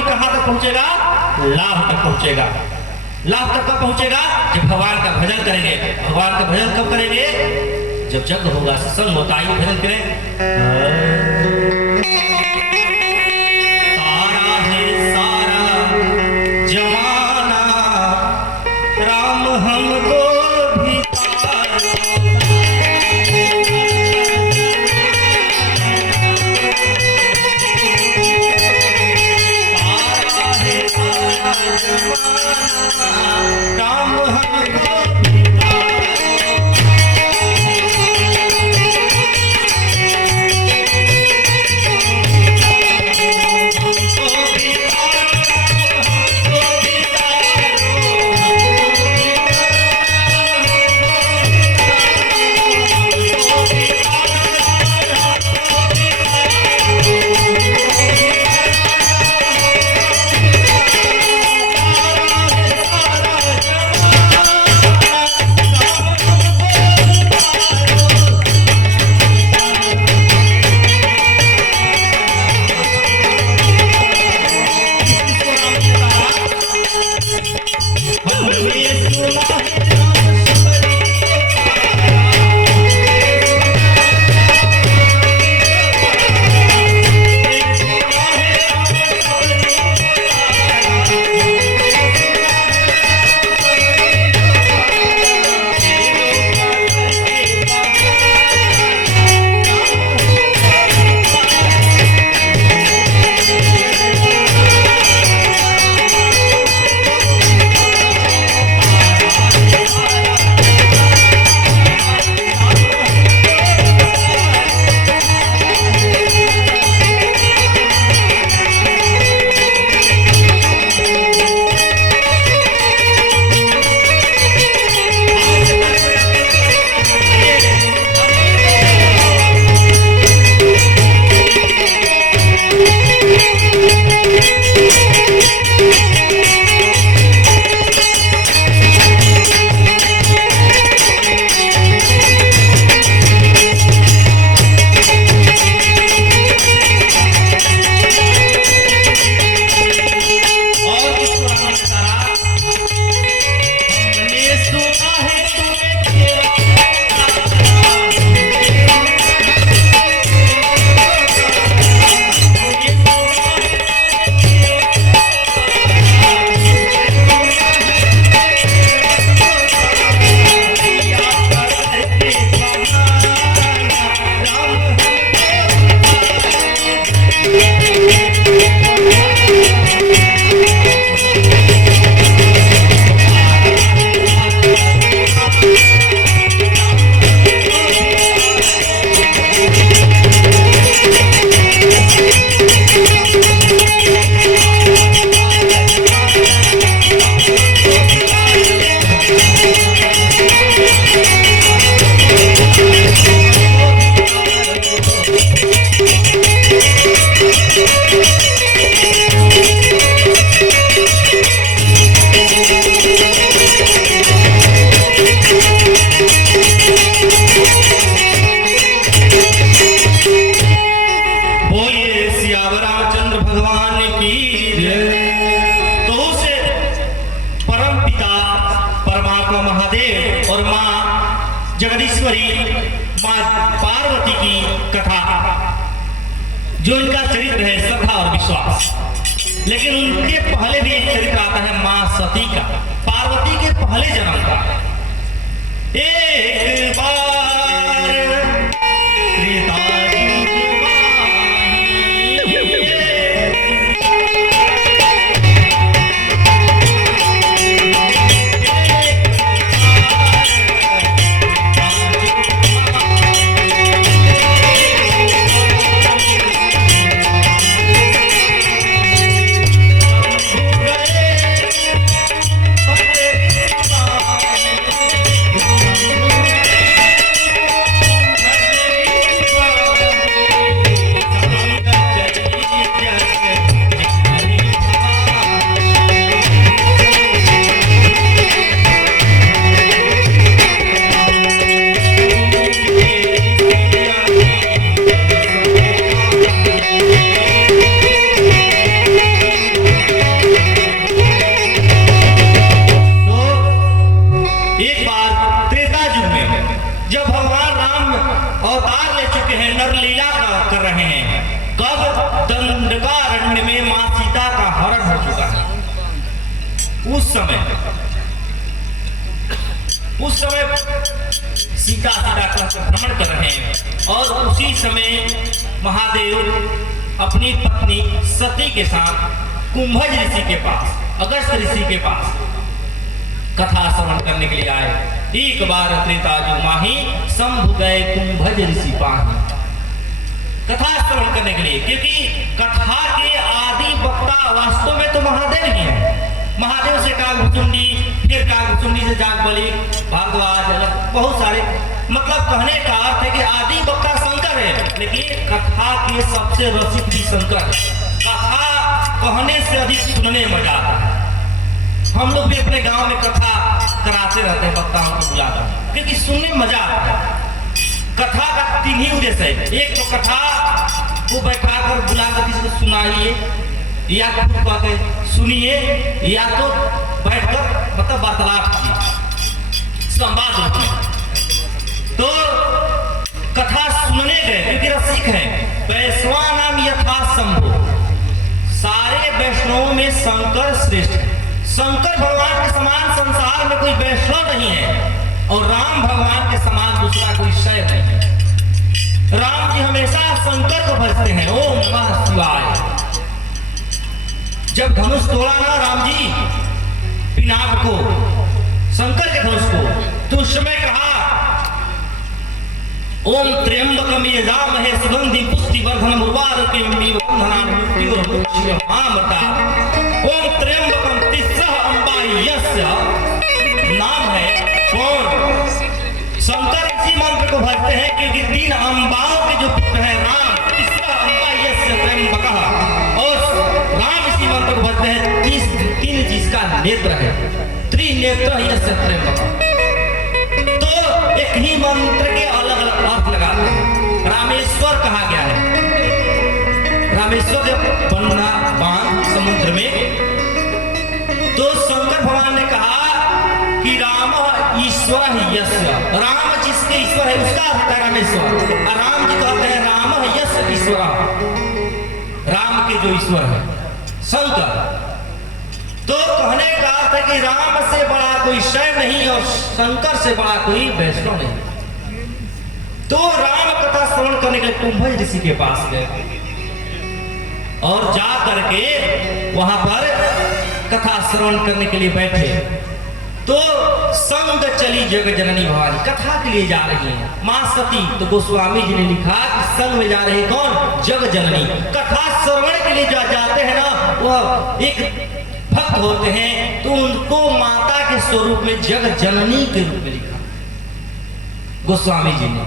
केवल कहां तक पहुंचेगा? लाभ तक पहुंचेगा। लाभ तक कब पहुंचेगा? जब भगवान का भजन करेंगे। भगवान का भजन कब करेंगे? जब यज्ञ होगा, सत्संग होता है, भजन करें। जगदीश्वरी माँ पार्वती की कथा, जो इनका चरित्र है श्रद्धा और विश्वास। लेकिन उनके पहले भी एक चरित्र आता है माँ सती का, पार्वती के पहले जन्म का। एक बार उस समय सीता कहकर भ्रमण कर रहे हैं और उसी समय महादेव अपनी पत्नी सती के साथ कुंभज ऋषि के पास, अगस्त ऋषि के पास कथा श्रवण करने के लिए आए। एक बार त्रेताजु माही शंभु गए कुंभज ऋषि पाही, कथा श्रवण करने के लिए, क्योंकि कथा के आदि वक्ता वास्तव में तो महादेव ही है। महादेव से कागभुचुंडी, फिर कागभुचुंडी से जागबली, भारद्वाज, बहुत सारे, मतलब कहने का अर्थ है कि आदि वक्ता शंकर है, लेकिन कथा के सबसे रसिक भी शंकर है। कथा कहने से अधिक सुनने में मजा आता है। हम लोग भी अपने गांव में कथा कराते रहते हैं, वक्ताओं को बुलाकर, क्योंकि सुनने में मजा आता है। कथा का तीन ही उद्देश्य है, एक तो कथा को बैठाकर बुलाकर किसी को सुनाइए, या खुद कहते सुनिए, या तो बैठकर मतलब वार्तालाप कीजिए संवाद रूप में। तो कथा सुनने गए क्योंकि रसिक है। वैष्णवा नाम यथा शंभु, सारे वैष्णवों में शंकर श्रेष्ठ है। शंकर भगवान के समान संसार में कोई वैष्णव नहीं है, और राम भगवान के समान दूसरा कोई शय नहीं है। राम जी हमेशा शंकर को भजते हैं, ओम नमः शिवाय। जब धनुष तोड़ा ना राम जी पिनाक को, शंकर के धनुष को, तो उस समय कहा ओम त्र्यंबकम यजामहे सुगंधिं पुष्टिवर्धनम् उर्वारुकमिव बन्धनान् मृत्योर्मुक्षीयमामृता। ओम त्र्यंबकम तिस्रः अम्बा यस्य, नाम है कौन? शंकर इसी मंत्र को भजते हैं क्योंकि तीन अम्बाओं के जो पुत्र हैं राम, तिस्रः अम्बा यस्य त्र्यंबकः, और राम इसी मंत्र को भजते हैं तीन जिसका नेत्र है, त्रिनेत्र यस्य त्र्यंबकः। तो एक ही मंत्र के अलग अलग अर्थ लगाते हैं। रामेश्वर कहा गया है, रामेश्वर जब बनना बांध समुद्र में, तो शंकर भगवान ने कहा कि राम ईश्वर यस्य, राम जिसके ईश्वर है उसका अर्थ है रामेश्वर। और राम जी कहते हैं राम यस्य ईश्वर, राम के जो ईश्वर है शंकर। तो कहने का अर्थ है कि राम से बड़ा कोई शय नहीं और शंकर से बड़ा कोई वैष्णव नहीं। तो राम कथा श्रवण करने के लिए कुंभज ऋषि के पास गए और जा करके वहां पर कथा श्रवण करने के लिए बैठे। तो संग चली जग जननी भवानी, कथा के लिए जा रही है मां सती। तो गोस्वामी जी ने लिखा कि संग में जा रहे कौन? जग जननी। कथा श्रवण के लिए जो जाते हैं ना, वह एक भक्त होते हैं, तो उनको माता के स्वरूप में जग जननी के रूप में लिखा गोस्वामी जी ने।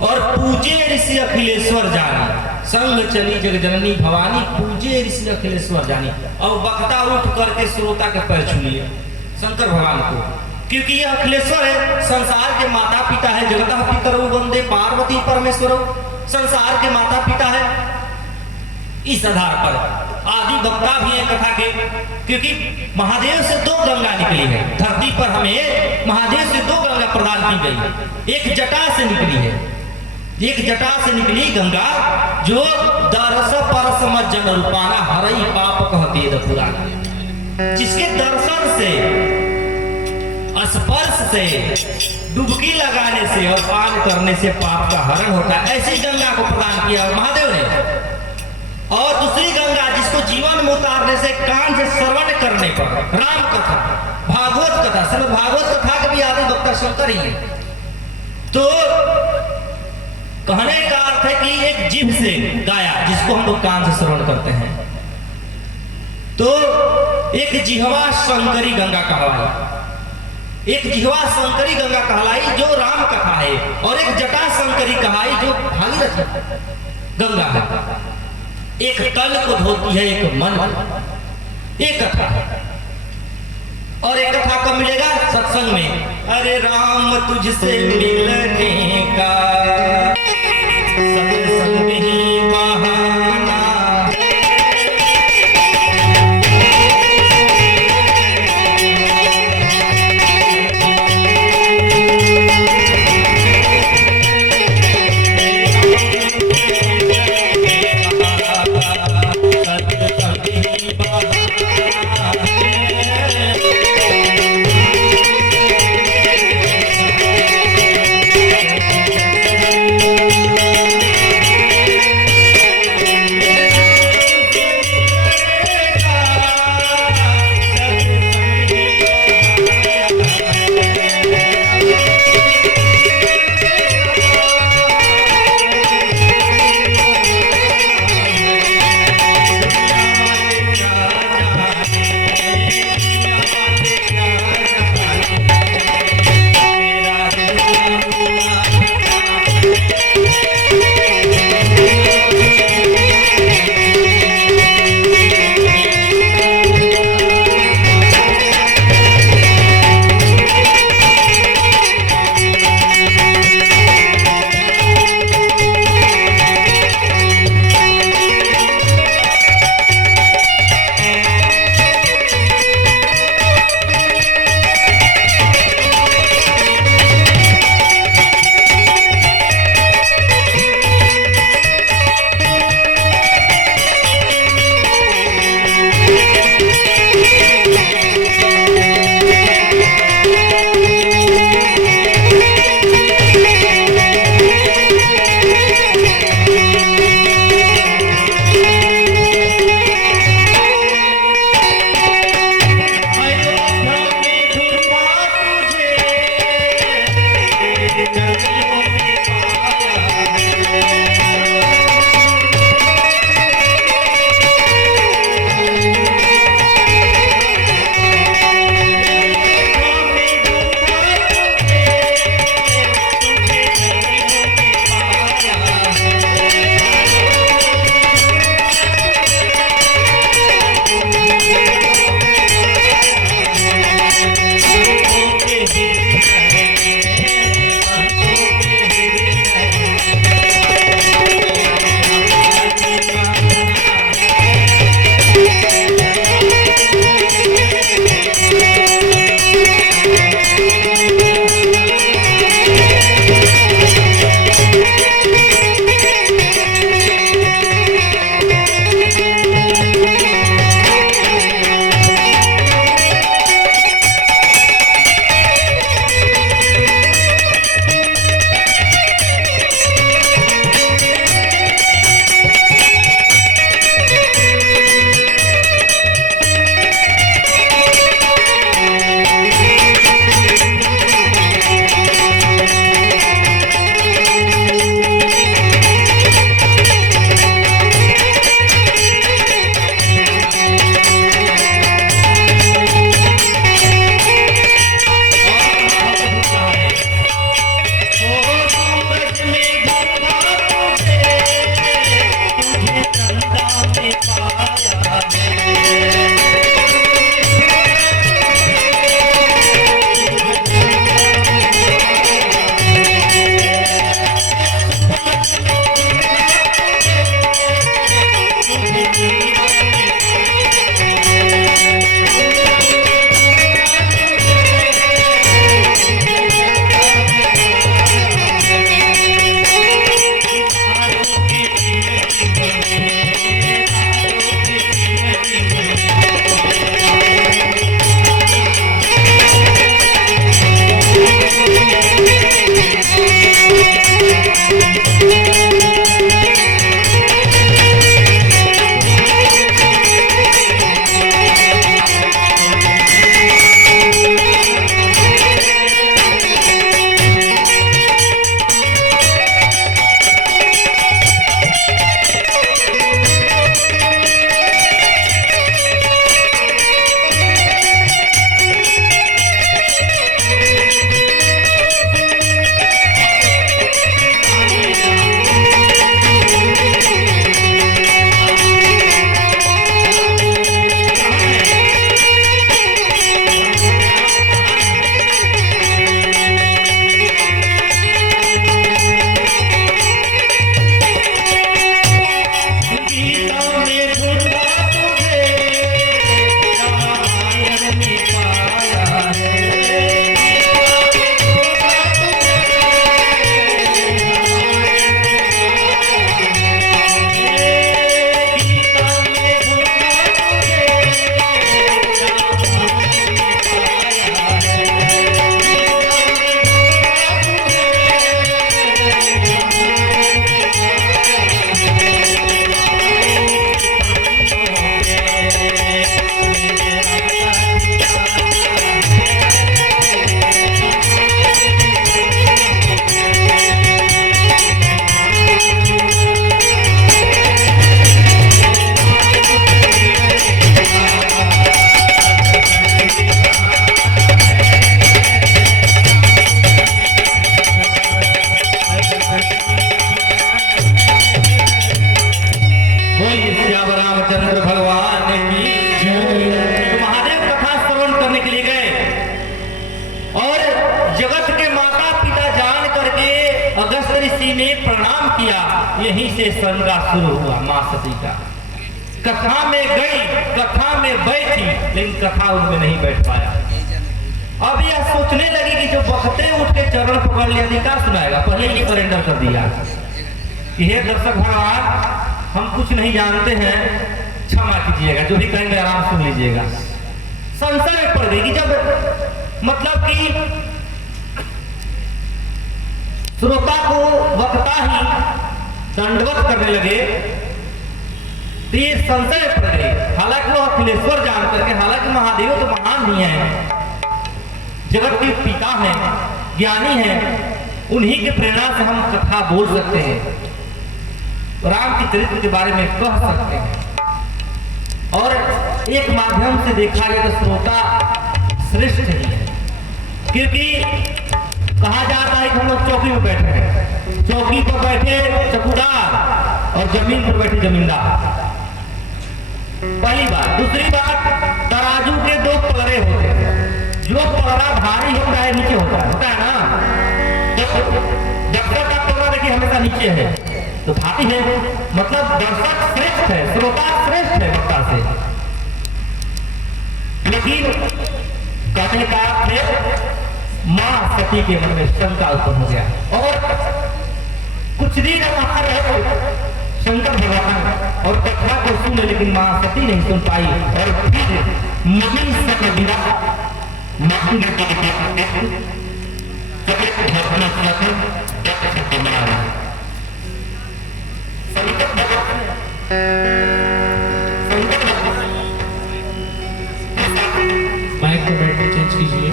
और पूजे ऋषि अखिलेश्वर जानी, संग चली जग जननी भवानी, पूजे ऋषि अखिलेश्वर जानी। और वक्ता उठ करके श्रोता के पैर छू लिए शंकर भगवान को, क्योंकि यह अखिलेश्वर है, संसार के माता पिता है। जगतः पितरौ वंदे पार्वती परमेश्वरौ, संसार के माता पिता है। इस आधार पर आदि वक्ता भी है कथा के, क्योंकि महादेव से दो गंगा निकली है धरती पर। हमें महादेव से दो गंगा प्रदान की गई, एक जटा से निकली है, एक जटा से निकली गंगा जो दरस परस मज्जन रूपाना हरई पाप कहती है पुराण, जिसके दर्शन से, स्पर्श से, डुबकी लगाने से और पान करने से पाप का हरण होता है। ऐसी गंगा को प्रदान किया महादेव ने। और दूसरी गंगा जिसको जीवन में उतारने से, कान से श्रवण करने पर, राम कथा, भागवत कथा, सब भागवत कथा के भी आदि वक्ता शंकर ही है। तो कहने का अर्थ है कि एक जीभ से गाया, जिसको हम लोग कान से श्रवण करते हैं, तो एक जिह्वा शंकरी गंगा कहलाई, एक जिह्वा शंकरी गंगा कहलाई जो राम कथा है, और एक जटा शंकरी कहाई जो भागीरथी गंगा है। एक तन को धोती है, एक मन को। एक कथा है, और एक कथा कब मिलेगा? सत्संग में। अरे राम तुझसे मिलने का सत्संग ही बहाना, श्याम रामचंद्र भगवान की जय। महादेव कथा श्रवण करने के लिए गए और जगत के माता पिता जान करके अगस्त ऋषि ने प्रणाम किया। यहीं से शंका शुरू हुआ मां सती का। कथा में गई, कथा में बैठी, लेकिन कथा उनमें नहीं बैठ पाया। अब यह सोचने लगी कि जो बखते उठ के चरण पकड़ लिया क्या सुनाएगा, पहले ही सरेंडर कर दिया कि हे दर्शक भगवान, हम कुछ नहीं जानते हैं, क्षमा कीजिएगा, जो भी कहेंगे आराम सुन लीजिएगा। संशय में पड़ गई कि जब मतलब कि श्रोता को वक्ता ही दंडवत करने लगे तो ये संशय में पड़ गई। हालांकि वो अखिलेश्वर जान करके, हालांकि महादेव तो महान ही है, जगत के पिता हैं, ज्ञानी हैं, उन्हीं के प्रेरणा से हम कथा बोल सकते हैं, राम के चरित्र के बारे में कह सकते हैं। और एक माध्यम से देखा जाए तो श्रोता श्रेष्ठ ही है, क्योंकि कहा जाता है कि हम लोग चौकी में बैठे हैं, चौकी पर बैठे चौकीदार और जमीन पर बैठे जमींदार, पहली बात। दूसरी बात, तराजू के दो पलड़े होते हैं, जो पलड़ा भारी होता है नीचे होता है ना, जब तक आप पलड़ा देखिए हमेशा नीचे है तो भारी है, मतलब दर्शक श्रेष्ठ है, श्रोता श्रेष्ठ है वक्ता से। लेकिन कहने का अर्थ है मां सती के मन में शंका उत्पन्न हो गया और कुछ दिन वहां रहे शंकर भगवान और कथा को सुने, लेकिन मां सती नहीं सुन पाई और फिर मनी से विदा माइक को बैठने चेंज कीजिए।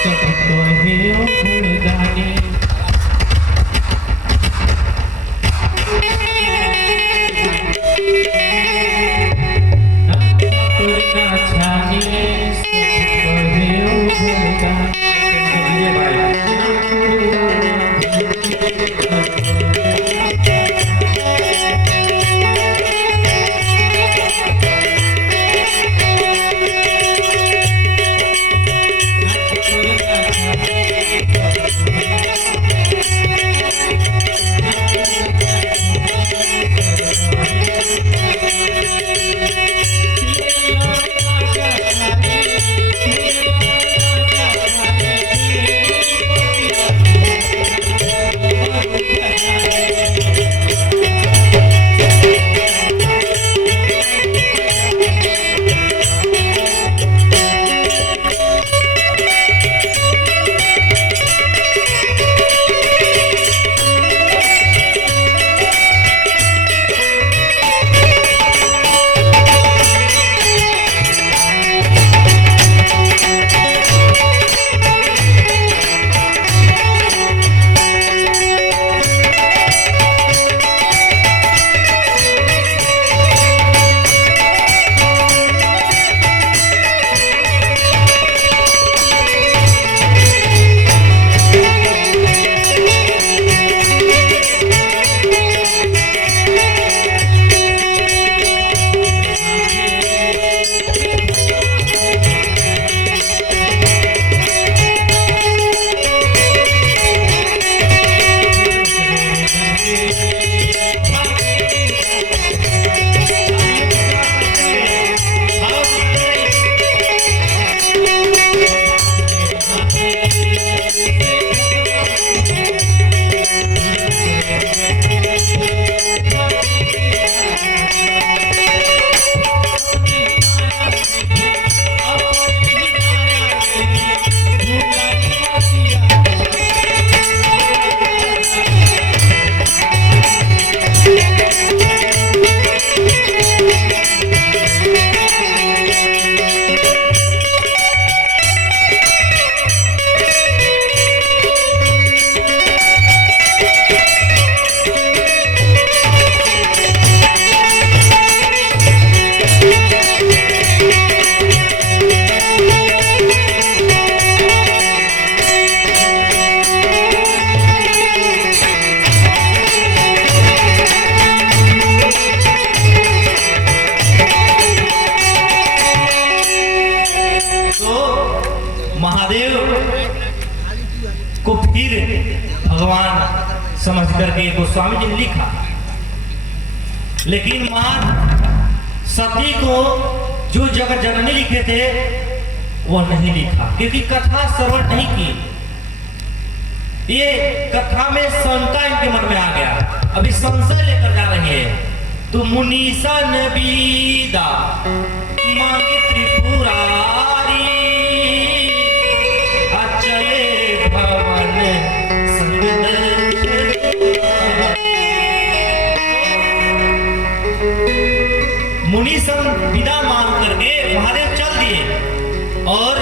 सब तो है गुणगानी, करके गोस्वामी जी ने लिखा। लेकिन मां सती को जो जगत जननी लिखे थे वो नहीं लिखा, क्योंकि कथा श्रवण नहीं की। ये कथा में शंका इनके मन में आ गया, अभी संशय लेकर जा रही है। तो मुनीसा नबीदा मांगी त्रिपुरारी, अचले भवन संग मुनीसन विदा मांग करके महादेव चल दिए और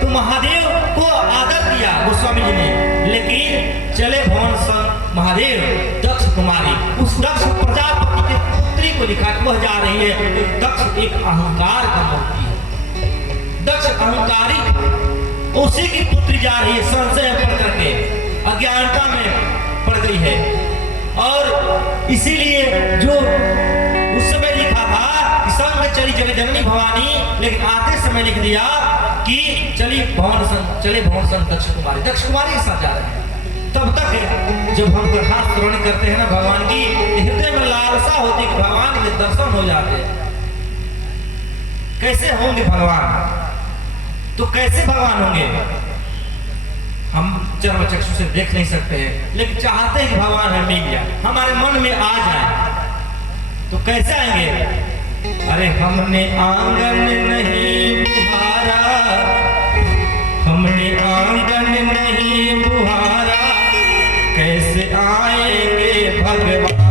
तो महादेव को आदर दिया गोस्वामी जी ने। लेकिन चले भवन संग महादेव दक्ष कुमारी, उस दक्ष प्रजापति के पुत्री को लिखा वह जा रही है। दक्ष एक अहंकार का मूर्ति है, दक्ष अहंकारी, उसी की पुत्री जा रही है। संशय पड़ करके अज्ञानता में पड़ गई है। और इसीलिए जो उस समय लिखा था कि संग चली जगत जननी भवानी, लेकिन आते समय लिख दिया कि चली भवन संग, चले भवन संग दक्ष कुमारी, दक्ष कुमारी के साथ जा रहे हैं। तब तक जब हम कथा श्रवण करते हैं ना भगवान की, हृदय में लालसा होती कि भगवान के दर्शन हो जाते। कैसे होंगे भगवान? तो कैसे भगवान होंगे? हम चर्म चक्षु से देख नहीं सकते हैं, लेकिन चाहते हैं कि भगवान हमें मिल जाए, हमारे मन में आ जाए। तो कैसे आएंगे? अरे हमने आंगन नहीं बुहारा, हमने आंगन नहीं बुहारा, कैसे आएंगे भगवान?